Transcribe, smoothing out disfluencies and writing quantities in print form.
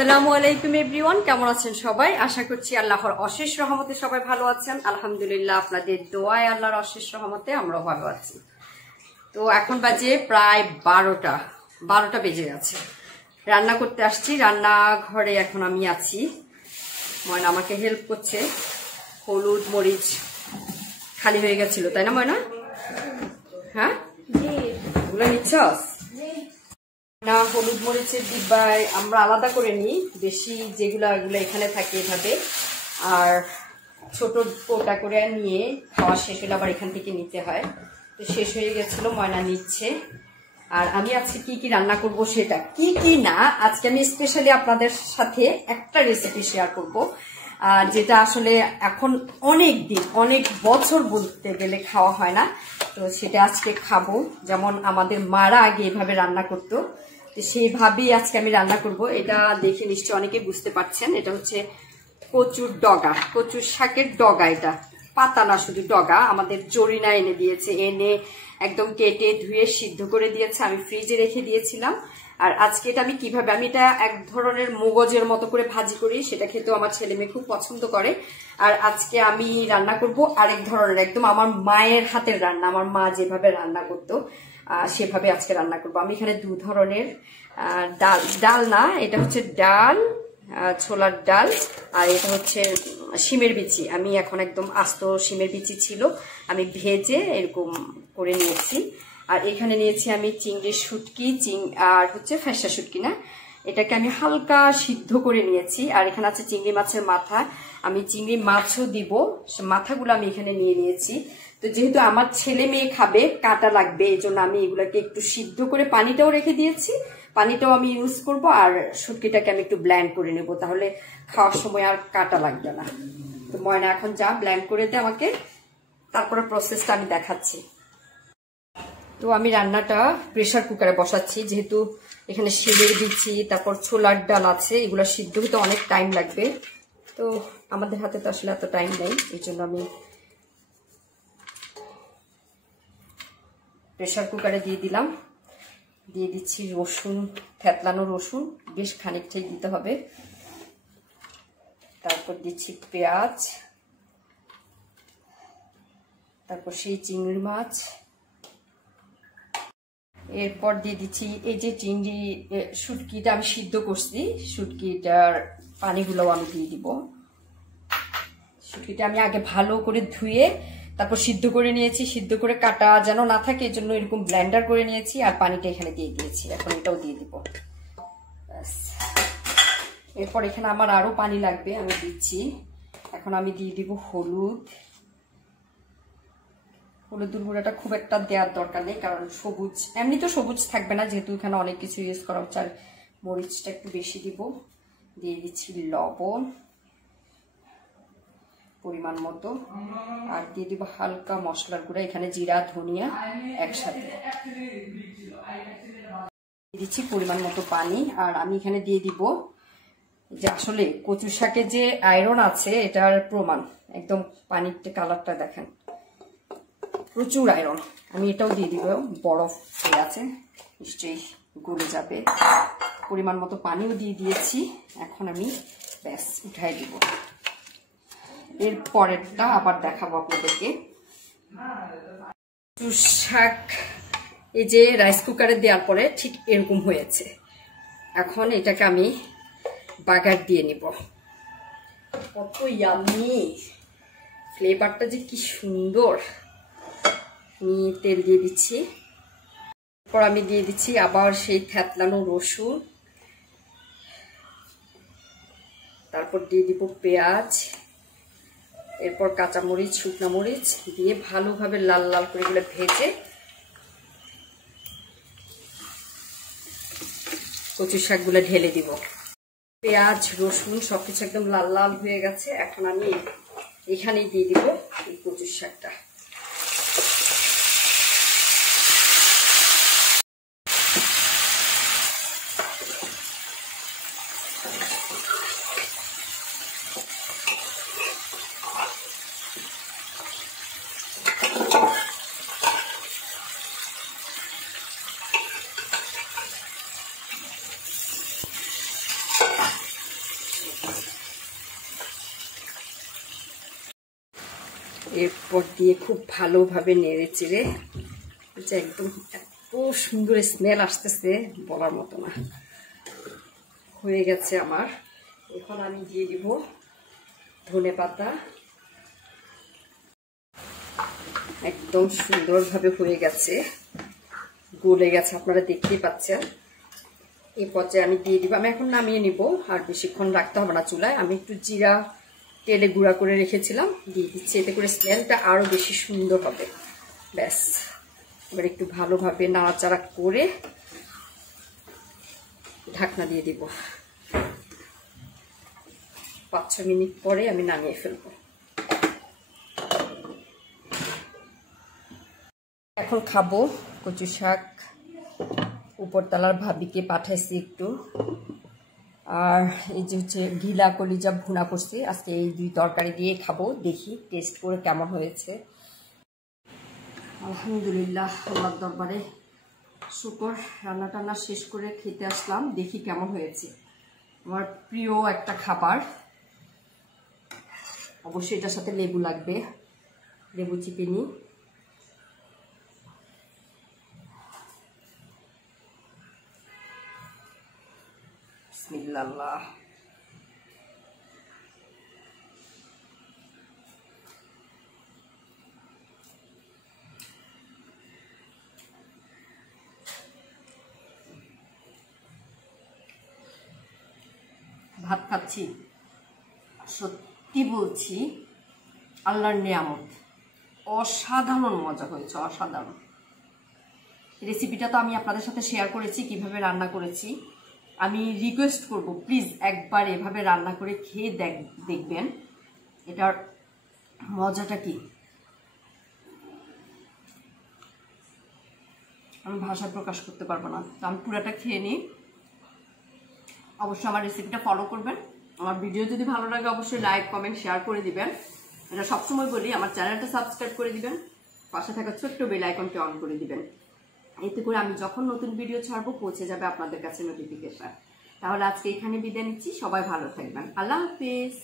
আসসালামু আলাইকুম এভরিওয়ান, কেমন আছেন সবাই? আশা করছি আল্লাহর অশেষ রহমতে সবাই ভালো আছেন। আলহামদুলিল্লাহ, আপনাদের দোয়ায় আল্লাহর অশেষ রহমতে আমরাও ভালো আছি। তো এখন বাজে প্রায় 12টা বেজে গেছে। রান্না করতে আসছি, রান্নাঘরে এখন আমি আছি। ময়না আমাকে হেল্প করছে। হলুদ মরিচ খালি হয়ে গেছিল, তাই না ময়না? হ্যাঁ, ওগুলো নিচ্ছস না? হলুদ মরিচের ডিব্বায় আমরা আলাদা করে নিই, বেশি যেগুলো এগুলো এখানে থাকে এভাবে, আর ছোট কোটা করে নিয়ে খাওয়া শেষ হলে আবার এখান থেকে নিতে হয়। তো শেষ হয়ে গেছিল, ময়না নিচ্ছে। আর আমি আজকে কি কি রান্না করব, সেটা কি কি না আজকে আমি স্পেশালি আপনাদের সাথে একটা রেসিপি শেয়ার করব, যেটা আসলে এখন অনেক বছর বলতে গেলে খাওয়া হয় না। তো সেটা আজকে খাবো, যেমন আমাদের মারা আগে এভাবে রান্না করতো, তো সেইভাবেই আজকে আমি রান্না করব। এটা দেখে নিশ্চয়ই অনেকেই বুঝতে পারছেন, এটা হচ্ছে কচুর ডগা, কচুর শাকের ডগা। এটা পাতা না, শুধু ডগা। আমাদের জরিনা এনে দিয়েছে, এনে একদম কেটে ধুয়ে সিদ্ধ করে দিয়েছে, আমি ফ্রিজে রেখে দিয়েছিলাম। আর আজকে এটা আমি কিভাবে, আমি এটা এক ধরনের মগজের মতো করে ভাজি করি, সেটা খেতেও আমার ছেলে মেয়ে খুব পছন্দ করে। আর আজকে আমি রান্না করব আরেক ধরনের, একদম আমার মায়ের হাতের রান্না, আমার মা যেভাবে রান্না করতো সেভাবে আজকে রান্না করবো। আমি এখানে দু ধরনের ডাল না, এটা হচ্ছে ডাল, ছোলার ডাল, আর এটা হচ্ছে শিমের বিচি। আমি এখন একদম আস্ত শিমের বিচি ছিল, আমি ভেজে এরকম করে নিয়েছি। আর এখানে নিয়েছি আমি চিংড়ির শুটকি, আর হচ্ছে ফ্যাসা শুটকি না, এটাকে আমি হালকা সিদ্ধ করে নিয়েছি। আর এখানে আছে চিংড়ি মাছের মাথা, আমি চিংড়ি মাছও দিব, মাথাগুলো আমি এখানে নিয়ে নিয়েছি। তো যেহেতু আমার ছেলে মেয়ে খাবে, কাটা লাগবে, এই জন্য আমি এগুলাকে একটু সিদ্ধ করে পানিটাও রেখে দিয়েছি, পানিটাও আমি ইউজ করব। আর শুটকিটাকে আমি একটু ব্ল্যান্ড করে নেব, তাহলে খাওয়ার সময় আর কাটা লাগবে না। তো ময়না এখন যা ব্ল্যান্ড করে দে আমাকে, তারপরে প্রসেসটা আমি দেখাচ্ছি। তো আমি রান্নাটা প্রেসার কুকারে বসাচ্ছি, যেহেতু এখানে শিমের বিচি, তারপর ছোলার ডাল আছে, এগুলো সিদ্ধ হতে অনেক টাইম লাগবে। তো আমাদের হাতে তো আসলে এত টাইম নেই, এই জন্য আমি প্রেসার কুকারে দিয়ে দিলাম। দিয়ে দিচ্ছি রসুন, থেতলানো রসুন, বেশ খানিকটাই দিতে হবে। তারপর দিচ্ছি পেঁয়াজ, তারপর সেই চিংড়ি মাছ, এরপর দিয়ে দিচ্ছি এই যে চিংড়ি শুটকিটা আমি সিদ্ধ করছি, শুটকিটার পানিগুলোও আমি দিয়ে দিব। শুটকিটা আমি আগে ভালো করে ধুয়ে তারপর সিদ্ধ করে নিয়েছি, সিদ্ধ করে কাটা যেন না থাকে এই জন্য এরকম ব্লেন্ডার করে নিয়েছি। আর পানিটা এখানে দিয়ে দিয়েছি, এখন এটাও দিয়ে দিব। এরপর এখানে আমার আরো পানি লাগবে, আমি দিচ্ছি। এখন আমি দিয়ে দিব হলুদ গুঁড়াটা খুব একটা দেওয়ার দরকার নেই, কারণ সবুজ এমনি তো সবুজ থাকবে না, যেহেতু এখানে অনেক কিছু ইউজ করা হচ্ছে। আর মরিচটা একটু বেশি দিব। দিয়ে দিচ্ছি লবণ পরিমাণ মতো, আর দিয়ে দিব হালকা মশলার গুঁড়া, এখানে জিরা ধনিয়া একসাথে দিয়ে দিচ্ছি পরিমাণ মতো পানি। আর আমি এখানে দিয়ে দিব যে আসলে কচু শাকে যে আয়রন আছে এটার প্রমাণ, একদম পানির কালারটা দেখেন, প্রচুর আয়রন। আমি এটাও দিয়ে দিব, বরফ হয়ে আছে, নিশ্চয়ই গলে যাবে। পরিমাণ মতো পানিও দিয়ে দিয়েছি, এখন আমি ব্যাস উঠাই দিব। এর পরেরটা আবার দেখাবো আপনাদেরকে। কচু শাক এই যে রাইস কুকারে দেওয়ার পরে ঠিক এরকম হয়েছে। এখন এটাকে আমি বাগার দিয়ে নিব। কত ইয়ামি, ফ্লেভারটা যে কি সুন্দর। তেল দিয়ে দিচ্ছি, তারপর আমি দিয়ে দিচ্ছি আবার সেই থেতলানো রসুন, তারপর দিয়ে দিব পেঁয়াজ, এরপর কাঁচামরিচ, শুকনো মরিচ দিয়ে ভালোভাবে লাল লাল করে এগুলো ভেজে কচু শাকগুলো ঢেলে দিব। পেঁয়াজ রসুন সবকিছু একদম লাল লাল হয়ে গেছে, এখন আমি এখানেই দিয়ে দিব এই কচু শাকটা। এরপর দিয়ে খুব ভালোভাবে নেড়ে চেড়ে একদম এত সুন্দর স্মেল আসতেছে বলার মতো না। হয়ে গেছে আমার। এখন আমি দিয়ে দিব ধনেপাতা। একদম সুন্দরভাবে হয়ে গেছে, গলে গেছে, আপনারা দেখতেই পাচ্ছেন। এই পর্যায়ে আমি দিয়ে দিব, আমি এখন নামিয়ে নিব, আর বেশিক্ষণ রাখতে হবে না চুলায়। আমি একটু জিরা তেলে গুঁড়া করে রেখেছিলাম, দিয়ে দিচ্ছি, এতে করে স্মেলটা আরো বেশি সুন্দর হবে। ব্যাস, এবার একটু ভালোভাবে নাড়াচাড়া করে ঢাকনা দিয়ে দিব। 5-6 মিনিট পরে আমি নামিয়ে ফেলবো। এখন খাবো কচু শাক। উপরতলার ভাবিকে পাঠাইছি একটু, আর এই যে হচ্ছে ঘিলা কলিজা ভুনা করছি। আজকে এই 2 তরকারি দিয়ে খাবো, দেখি টেস্ট করে কেমন হয়েছে। আলহামদুলিল্লাহ, আল্লাহর দরবারে শুকর। রান্না টান্না শেষ করে খেতে আসলাম, দেখি কেমন হয়েছে। আমার প্রিয় একটা খাবার, অবশ্যই এটার সাথে লেবু লাগবে, লেবু চিপে নিই। বিসমিল্লাহ। ভাত খাচ্ছি, সত্যি বলছি আল্লাহর নিয়ামত, অসাধারণ মজা হয়েছে, অসাধারণ। রেসিপিটা তো আমি আপনাদের সাথে শেয়ার করেছি, কিভাবে রান্না করেছি। আমি রিকোয়েস্ট করব, প্লিজ একবার এভাবে রান্না করে খেয়ে দেখবেন এটার মজাটা কি। আমি ভাষায় প্রকাশ করতে পারবো না, তো আমি পুরাটা খেয়ে নিই। অবশ্যই আমার রেসিপিটা ফলো করবেন। আমার ভিডিও যদি ভালো লাগে অবশ্যই লাইক, কমেন্ট, শেয়ার করে দিবেন। এটা সবসময় বলি, আমার চ্যানেলটা সাবস্ক্রাইব করে দিবেন, পাশে থাকা ছোট্ট বেল আইকনটি অন করে দিবেন। এতে করে আমি যখন নতুন ভিডিও ছাড়বো পৌঁছে যাবে আপনাদের কাছে নোটিফিকেশন। তাহলে আজকে এখানে বিদায় নিচ্ছি, সবাই ভালো থাকবেন, আল্লাহ হাফেজ।